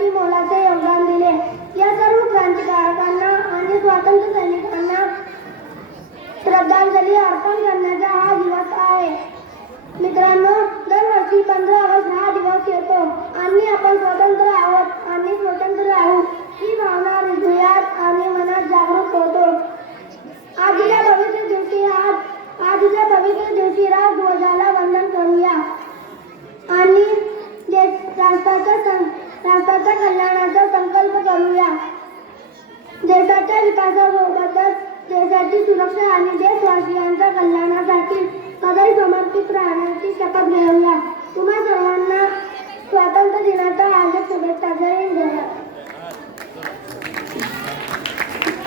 करण्यासाठी मोलाचे योगदान दिले. या सर्व क्रांतिकारकांना आणि स्वातंत्र्य सैनिकांना श्रद्धांजली अर्पण करण्याचा हा दिवस आहे. मित्रांनो, दरवर्षी 15 ऑगस्ट हा दिवस येतो आणि आपण स्वतंत्र आहोत आणि स्वतंत्र राहू ही भावना हृदयात आणि मनात जागृत होतो. आजच्या पवित्र दिवशी राष्ट्रध्वजाला वंदन करूया आणि राष्ट्राच्या कल्याणाचा संकल्प करूया. देशाच्या विकासासोबतच देशाची सुरक्षा आणि देशवासियांच्या कल्याणासाठी सदैव समर्पित राहण्याची शपथ घेऊया. तुम्हा सर्वांना स्वातंत्र्य दिनाच्या हार्दिक शुभेच्छा. जय Hind.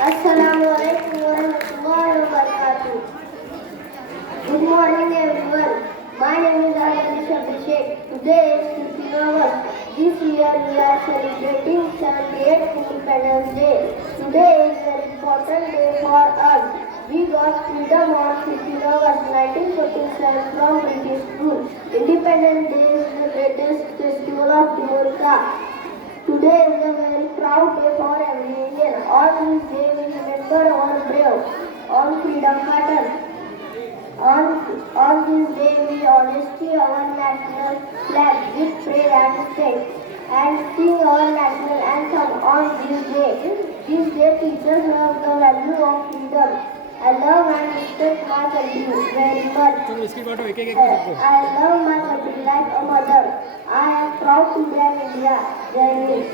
Assalamualaikum warahmatullahi wabarakatuh. Good morning everyone. My name is Ayush Abhishek. Today is 15 August. This year we are celebrating 78th Independence Day. Today is an important day for us. We got freedom on 15 August 1947 from British rule. Independence Day is the greatest festival of America. Today is a very proud day for every Indian. On this day we remember our brave on freedom fighter. On this day we honesty our national flag with prayer and faith and sing our national anthem on this day. This day teaches us the value of freedom. I love and respect my country very much. I love my country like a mother. I am proud to be an India. Jai Hind.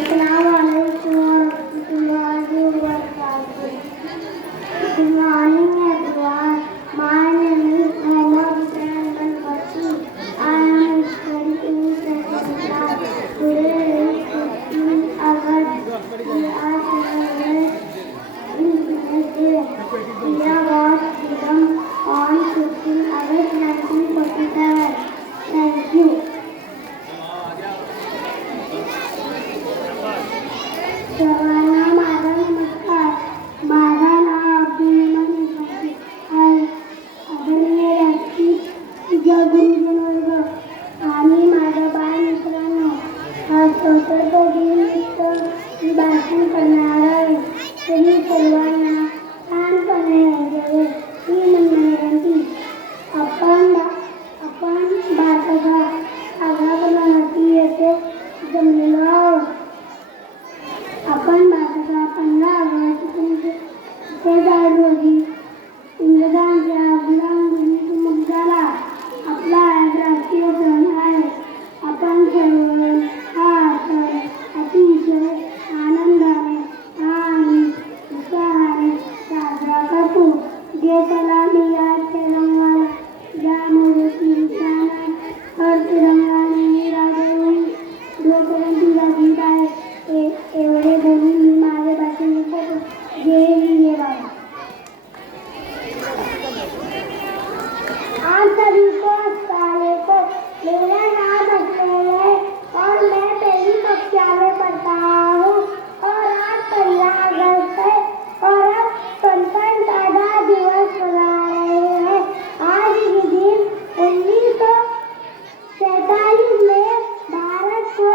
Assalamualaikum warahmatullahi wabarakatuh. Good morning everyone. My name is Mohammad Ibrahim Bakshi. I am studying in second class. Today is 15 August. We are celebrating Independence Day. India got freedom on 15 August 1947. Thank you. सर्वांना माझा नमस्कार. माझा नाव अभिमन्यू निजामी आहे. आदरणीय राष्ट्रीय गुरुजन वर्ग आणि माझ्या बालमित्रांनो, आज स्वातंत्र्य दिनानिमित्त मी भाषण करणार आहे. तरी सर्वांना शांतपणे ऐकावे ही विनंती. आपण भारताचा आग्रह करण्यासाठी येथे जमलेलो आहोत. आपण भारताचा 15 ऑगस्ट 1947 रोजी इंग्रजांच्या गुलामगिरीतून मुक्त झाला. आपला राष्ट्रीय सण आहे. आपण सर्व हा सण अतिशय आनंदाने आणि उत्साहाने साजरा करतो. देशाला मी आज तेलंगणा ज्यामुळे हर तिरंगा मेरा देश जोपर्यंत तुला गीत आहे एवढे बोलून मी माझे भाषण लिहितो. जय हिंद बाबा. आप सभी को अस्सलाम वालेकुम. मेरा नाम अजमेर है और मैं पहली कक्षा में पढ़ता हूँ और आज 15 अगस्त है और अब गणतंत्र आजाद दिवस मना रहे हैं. आज के दिन 1947 में भारत को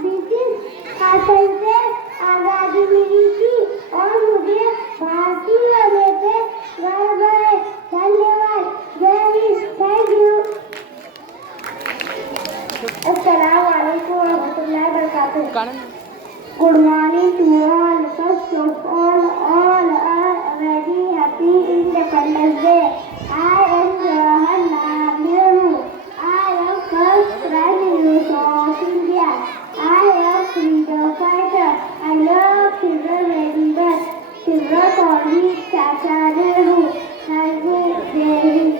ब्रिटिश शासन से आजादी मिली थी और मुझे भारतीय होने पे गर्व है. धन्यवाद. जय हिंद. Thank you. अस्सलाम वालेकुम warahmatullahi wabarakatuh. Good morning to all. First of all are very happy Independence Day. I am Jawaharlal Nehru. I am first Prime Minister of India. I am freedom fighter. I love children very much. Children call me Chacha Nehru. Thank you. Jai Hind.